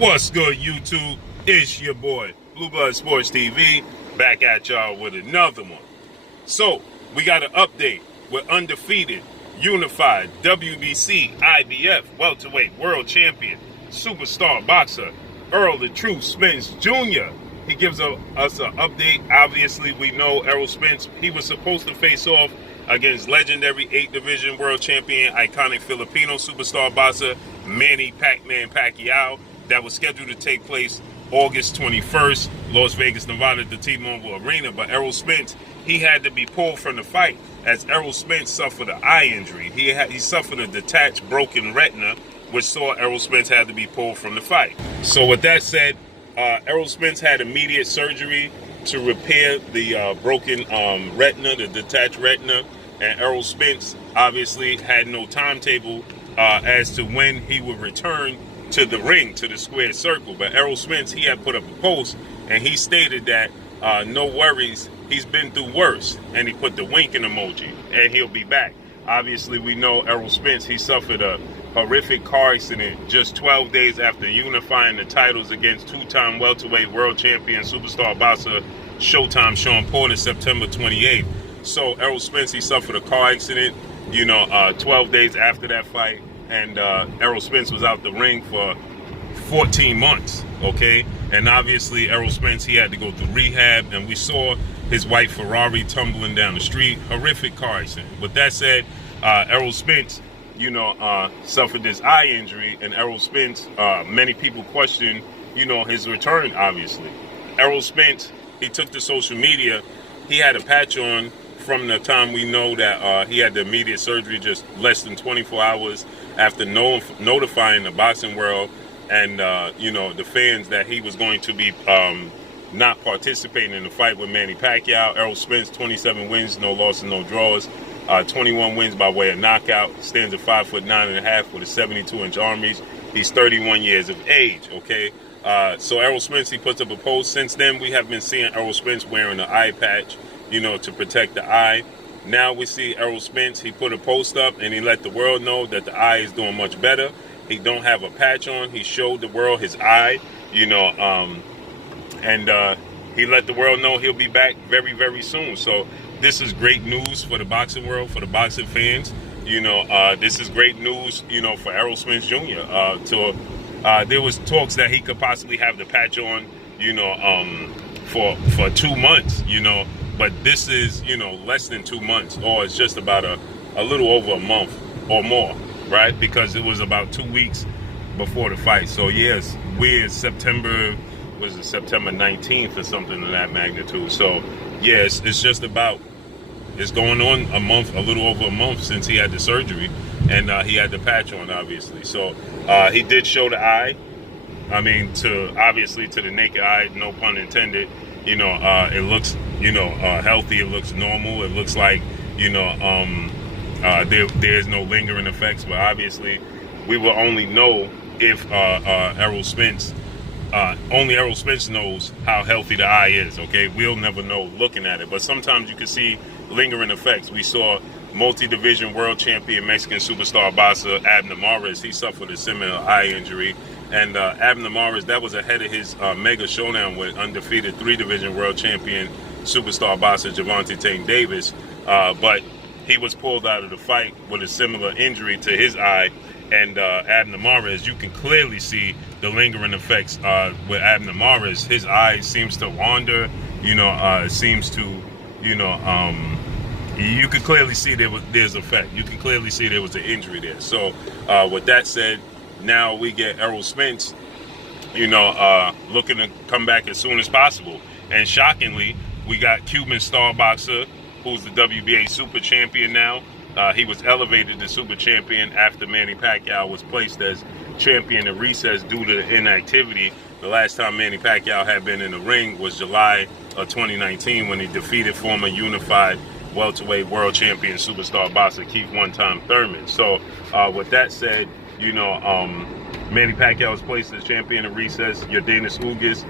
What's good, YouTube? It's your boy, Blue Blood Sports TV, back at y'all with another one. So, we got an update. We're undefeated, unified, WBC, IBF, welterweight world champion, superstar boxer, Errol the Truth Spence Jr. He gives us an update. Obviously, we know Errol Spence, he was supposed to face off against legendary 8th Division world champion, iconic Filipino superstar boxer, Manny Pacquiao. That was scheduled to take place August 21st, Las Vegas, Nevada, at the T-Mobile Arena. But Errol Spence, he had to be pulled from the fight as Errol Spence suffered an eye injury. He suffered a detached broken retina, which saw Errol Spence had to be pulled from the fight. So with that said, Errol Spence had immediate surgery to repair the broken retina, the detached retina. And Errol Spence obviously had no timetable as to when he would return to the ring, to the square circle. But Errol Spence, he had put up a post and he stated that no worries, he's been through worse, and he put the winking emoji, and he'll be back. Obviously, we know Errol Spence, he suffered a horrific car accident just 12 days after unifying the titles against two-time welterweight world champion superstar boxer Showtime Shawn Porter September 28th. So Errol Spence, he suffered a car accident, 12 days after that fight. And Errol Spence was out the ring for 14 months, okay? And obviously, Errol Spence, he had to go through rehab, and we saw his white Ferrari tumbling down the street. Horrific car accident. With that said, Errol Spence, suffered this eye injury, and Errol Spence, many people question, his return, obviously. Errol Spence, he took to social media. He had a patch on from the time we know that he had the immediate surgery just less than 24 hours after notifying the boxing world and, the fans that he was going to be not participating in the fight with Manny Pacquiao. Errol Spence, 27 wins, no losses, no draws, 21 wins by way of knockout, stands at 5'9.5" with a 72-inch arm reach. He's 31 years of age, okay? So Errol Spence, he puts up a post. Since then, we have been seeing Errol Spence wearing an eye patch, to protect the eye. Now we see Errol Spence, he put a post up and he let the world know that the eye is doing much better. He don't have a patch on. He showed the world his eye, and he let the world know he'll be back very, very soon. So this is great news for the boxing world, for the boxing fans. This is great news, for Errol Spence Jr. There was talks that he could possibly have the patch on, for 2 months, but this is, less than 2 months, or it's just about a little over a month or more, right? Because it was about 2 weeks before the fight. So yes, we're September 19th or something of that magnitude. So yes, it's just about, it's going on a little over a month since he had the surgery, and he had the patch on, obviously. So he did show the eye. I mean, obviously to the naked eye, no pun intended, it looks, healthy. It looks normal. It looks like, there's no lingering effects. But obviously, we will only know if Errol Spence, only Errol Spence knows how healthy the eye is, okay? We'll never know looking at it. But sometimes you can see lingering effects. We saw multi-division world champion Mexican superstar boxer Abner Mares. He suffered a similar eye injury. And Abner Mares, that was ahead of his mega showdown with undefeated 3-division world champion superstar boxer Gervonta Tank Davis. But he was pulled out of the fight with a similar injury to his eye. And Abner Mares, you can clearly see the lingering effects with Abner Mares. His eye seems to wander, it seems to, you can clearly see there's effect. You can clearly see there was an injury there. So with that said, now we get Errol Spence, looking to come back as soon as possible. And shockingly, we got Cuban star boxer, who's the WBA super champion now. He was elevated to super champion after Manny Pacquiao was placed as champion in recess due to inactivity. The last time Manny Pacquiao had been in the ring was July of 2019 when he defeated former unified welterweight world champion superstar boxer Keith one-time Thurman. So with that said, Manny Pacquiao was placed as champion in recess. Yordenis Ugas,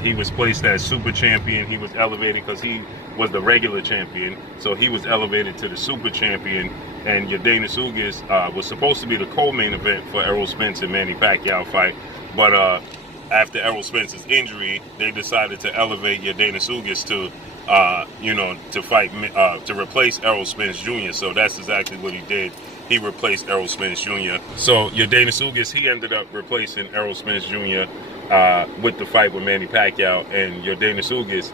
he was placed as super champion. He was elevated because he was the regular champion, so he was elevated to the super champion. And Yordenis Ugas was supposed to be the co-main event for Errol Spence and Manny Pacquiao fight, but after Errol Spence's injury, they decided to elevate Yordenis Ugas to, to fight, to replace Errol Spence Jr. So that's exactly what he did. He replaced Errol Spence Jr. So Yordenis Ugas, he ended up replacing Errol Spence Jr. With the fight with Manny Pacquiao. And Yordenis Ugas,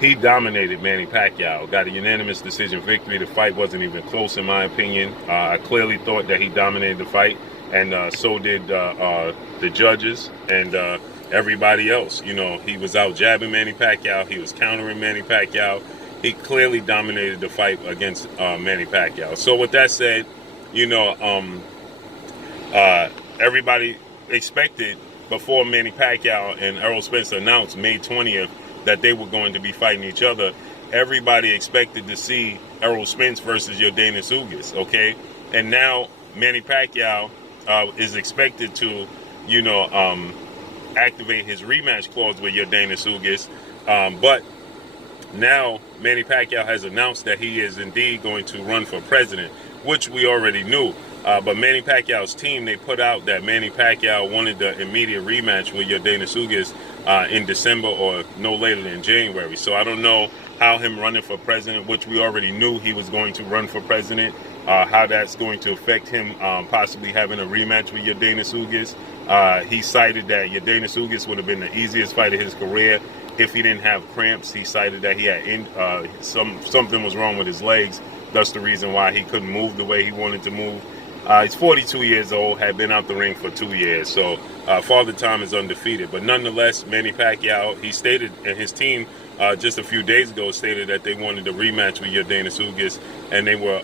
he dominated Manny Pacquiao, got a unanimous decision victory. The fight wasn't even close, in my opinion. I clearly thought that he dominated the fight, and so did the judges and everybody else. He was out jabbing Manny Pacquiao. He was countering Manny Pacquiao. He clearly dominated the fight against Manny Pacquiao. So with that said, everybody expected before Manny Pacquiao and Errol Spence announced May 20th that they were going to be fighting each other. Everybody expected to see Errol Spence versus Yordenis Ugas, okay? And now Manny Pacquiao is expected to, activate his rematch clause with Yordenis Ugas. But now Manny Pacquiao has announced that he is indeed going to run for president, which we already knew. But Manny Pacquiao's team, they put out that Manny Pacquiao wanted the immediate rematch with Yordenis Ugas in December or no later than January. So I don't know how him running for president, which we already knew he was going to run for president, how that's going to affect him possibly having a rematch with Yordenis Ugas. He cited that Yordenis Ugas would have been the easiest fight of his career if he didn't have cramps. He cited that he had something was wrong with his legs. That's the reason why he couldn't move the way he wanted to move. He's 42 years old, had been out the ring for 2 years, so Father Time is undefeated. But nonetheless, Manny Pacquiao, he stated, and his team just a few days ago stated that they wanted a rematch with Yordenis Ugas, and they were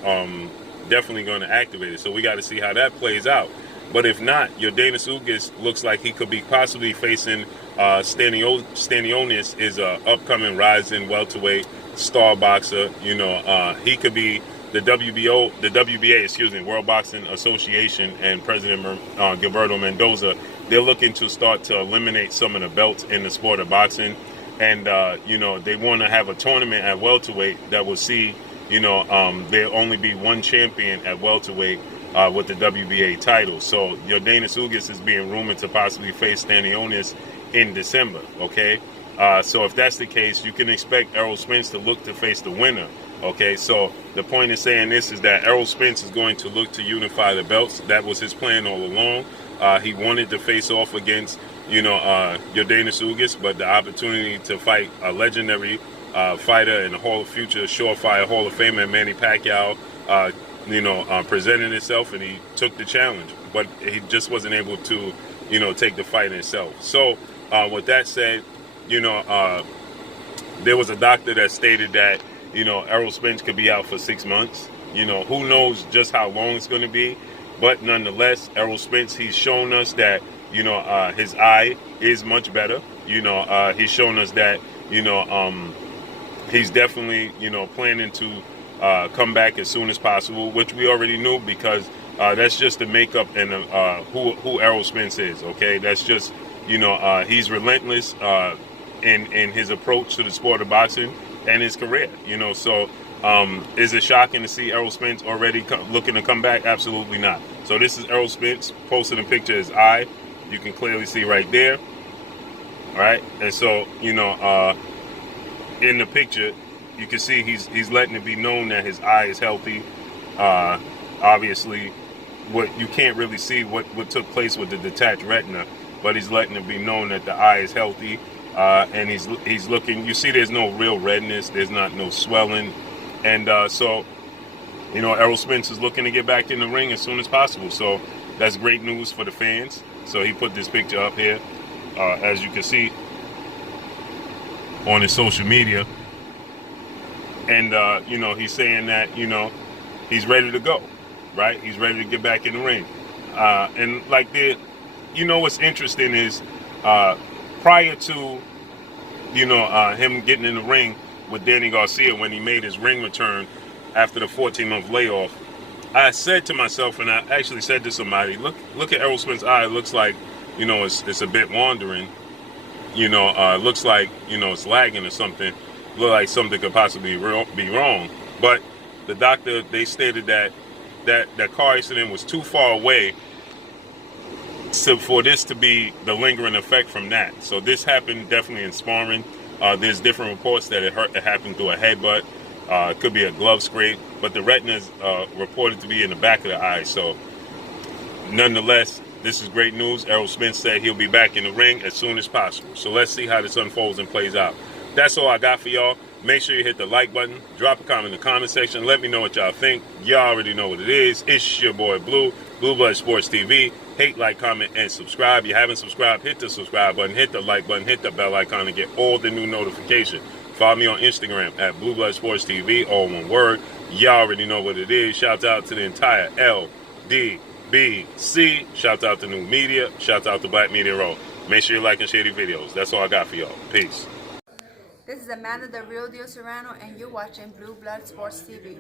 definitely going to activate it. So we got to see how that plays out. But if not, Yordenis Ugas looks like he could be possibly facing Stanionis, is a upcoming rising welterweight star boxer. He could be the WBA, World Boxing Association, and President Gilberto Mendoza. They're looking to start to eliminate some of the belts in the sport of boxing, and they want to have a tournament at welterweight that will see there'll only be one champion at welterweight with the WBA title. So Yordenis Ugas is being rumored to possibly face Stanionis in December. Okay, so if that's the case, you can expect Errol Spence to look to face the winner. Okay, so the point of saying this is that Errol Spence is going to look to unify the belts. That was his plan all along. He wanted to face off against, Yordenis Ugas, but the opportunity to fight a legendary fighter and a future surefire Hall of Famer, Manny Pacquiao, presented itself, and he took the challenge. But he just wasn't able to, take the fight itself. So with that said, there was a doctor that stated that Errol Spence could be out for 6 months. Who knows just how long it's going to be. But nonetheless, Errol Spence, he's shown us that, his eye is much better. He's shown us that, he's definitely, planning to come back as soon as possible, which we already knew, because that's just the makeup and who Errol Spence is, okay? That's just, he's relentless in his approach to the sport of boxing and his career, so is it shocking to see Errol Spence already looking to come back? Absolutely not. So this is Errol Spence posting a picture of his eye. You can clearly see right there. All right, and so in the picture you can see he's letting it be known that his eye is healthy. Obviously, what you can't really see what took place with the detached retina, but he's letting it be known that the eye is healthy. And he's looking, you see there's no real redness, there's no swelling. And so, Errol Spence is looking to get back in the ring as soon as possible. So that's great news for the fans. So he put this picture up here, as you can see, on his social media. And, he's saying that, he's ready to go, right? He's ready to get back in the ring. And like what's interesting is, prior to, him getting in the ring with Danny Garcia, when he made his ring return after the 14-month layoff, I said to myself, and I actually said to somebody, look at Errol Spence's eye. It looks like, it's a bit wandering. It looks like, it's lagging or something. Look like something could possibly be wrong. But the doctor, they stated that car accident was too far away for this to be the lingering effect from that. So this happened definitely in sparring. There's different reports that it happened through a headbutt. It could be a glove scrape, but the retina is reported to be in the back of the eye. So nonetheless, this is great news. Errol Spence said he'll be back in the ring as soon as possible. So let's see how this unfolds and plays out. That's all I got for y'all. Make sure you hit the like button. Drop a comment in the comment section. Let me know what y'all think. Y'all already know what it is. It's your boy Blue, Blue Blood Sports TV. Hate, like, comment, and subscribe. If you haven't subscribed, hit the subscribe button, hit the like button, hit the bell icon to get all the new notifications. Follow me on Instagram at Blue Blood Sports TV, all one word. Y'all already know what it is. Shout out to the entire LDBC. Shout out to New Media. Shout out to Black Media Row. Make sure you like and share these videos. That's all I got for y'all. Peace. This is Amanda, the Real Deal Serrano, and you're watching Blue Blood Sports TV.